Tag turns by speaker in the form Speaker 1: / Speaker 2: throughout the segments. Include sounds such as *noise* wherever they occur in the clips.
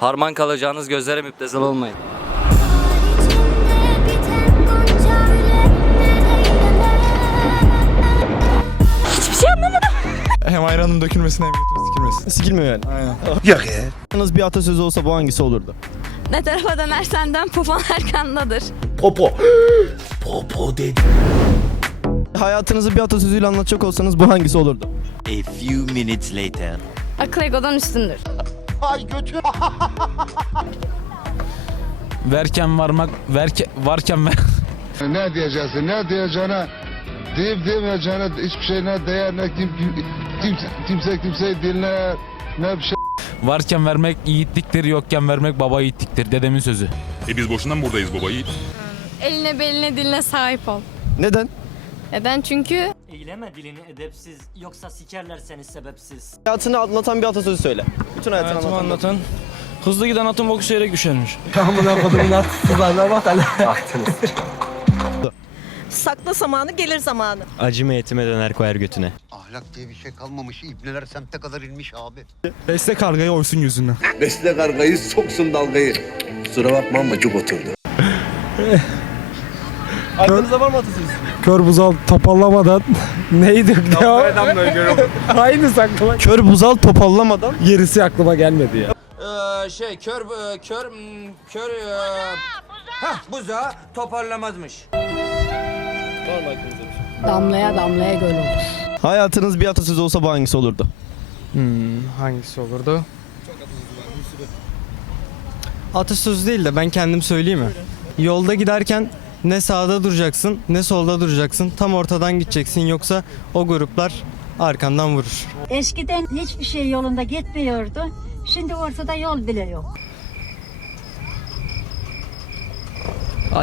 Speaker 1: Harman kalacağınız gözlere müptezel olmayın. *laughs*
Speaker 2: Hem ayranın dökülmesine hem götün sikilmesin.
Speaker 3: Sikilmiyor yani.
Speaker 2: Aynen. *laughs*
Speaker 3: Yalnız bir atasözü olsa bu hangisi olurdu?
Speaker 4: Ne tarafa dönersen dön popon arkandadır. *gasps*
Speaker 3: Hayatınızı bir atasözüyle anlatacak olsanız bu hangisi olurdu?
Speaker 5: A few minutes later.
Speaker 4: Akıl egodan üstündür. *laughs*
Speaker 6: Verken varmak, verke, varken ver.
Speaker 7: Ne diyeceksin, ne diyeceğine, deyip demeyeceğine hiçbir şey ne değer, ne kim, kim, kimse, kimse kimseyi dinler, ne bir şey.
Speaker 6: Varken vermek yiğitliktir, yokken vermek baba yiğitliktir. Dedemin sözü.
Speaker 8: E biz boşuna mı buradayız baba Yiğit?
Speaker 4: Eline beline diline sahip ol.
Speaker 3: Neden?
Speaker 4: Neden? Çünkü
Speaker 9: Eyleme dilini edepsiz yoksa sikerler seni sebepsiz.
Speaker 3: Hayatını anlatan bir atasözü söyle. Bütün hayatını
Speaker 10: Hayatımı
Speaker 3: anlatan.
Speaker 10: anlatan hızlı giden atın boku seyrek düşermiş. *laughs* *laughs*
Speaker 11: Sakla zamanı gelir zamanı.
Speaker 5: Acıma etime döner koyar götüne.
Speaker 12: Ahlak diye bir şey kalmamış. İbneler semte kadar inmiş abi.
Speaker 2: Besle kargayı oysun yüzüne.
Speaker 12: Besle kargayı soksun dalgayı. Kusura bakma ama cuk oturdu. *laughs*
Speaker 3: Aklınızda var mı atasözü?
Speaker 10: Kör buzal topallamadan *laughs* neydi ya? *laughs* Aynı aklıma.
Speaker 3: Kör buzal topallamadan
Speaker 10: Gerisi aklıma gelmedi ya.
Speaker 1: şey kör kör kör Hah buza toparlamazmış.
Speaker 4: damlaya damlaya göl olur.
Speaker 3: Hayatınız bir atasözü olsa bu hangisi olurdu?
Speaker 10: Hangisi olurdu? Atasözü değil de ben kendim söyleyeyim mi? Yolda giderken ne sağda duracaksın ne solda duracaksın. Tam ortadan gideceksin yoksa o gruplar arkandan vurur.
Speaker 11: Eskiden hiçbir şey yolunda gitmiyordu. Şimdi ortada yol bile yok.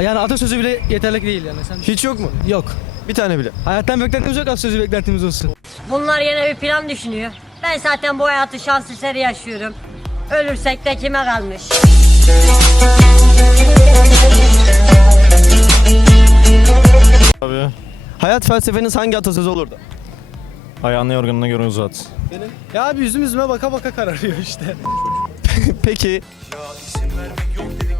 Speaker 10: Yani atasözü bile yeterli değil yani. Sen...
Speaker 3: Hiç yok mu?
Speaker 10: Yok.
Speaker 3: Bir tane bile.
Speaker 10: Hayattan beklentimiz yok atasözü beklentimiz olsun.
Speaker 11: Bunlar yine bir plan düşünüyor. Ben zaten bu hayatı şans eseri yaşıyorum. Ölürsek de kime kalmış?
Speaker 3: Hayat felsefeniz hangi atasözü olurdu?
Speaker 5: Ayağını yorganına göre uzat.
Speaker 10: Ya abi yüzüm yüzüme baka baka kararıyor işte. *laughs*
Speaker 3: Peki
Speaker 5: isim vermek yok dedik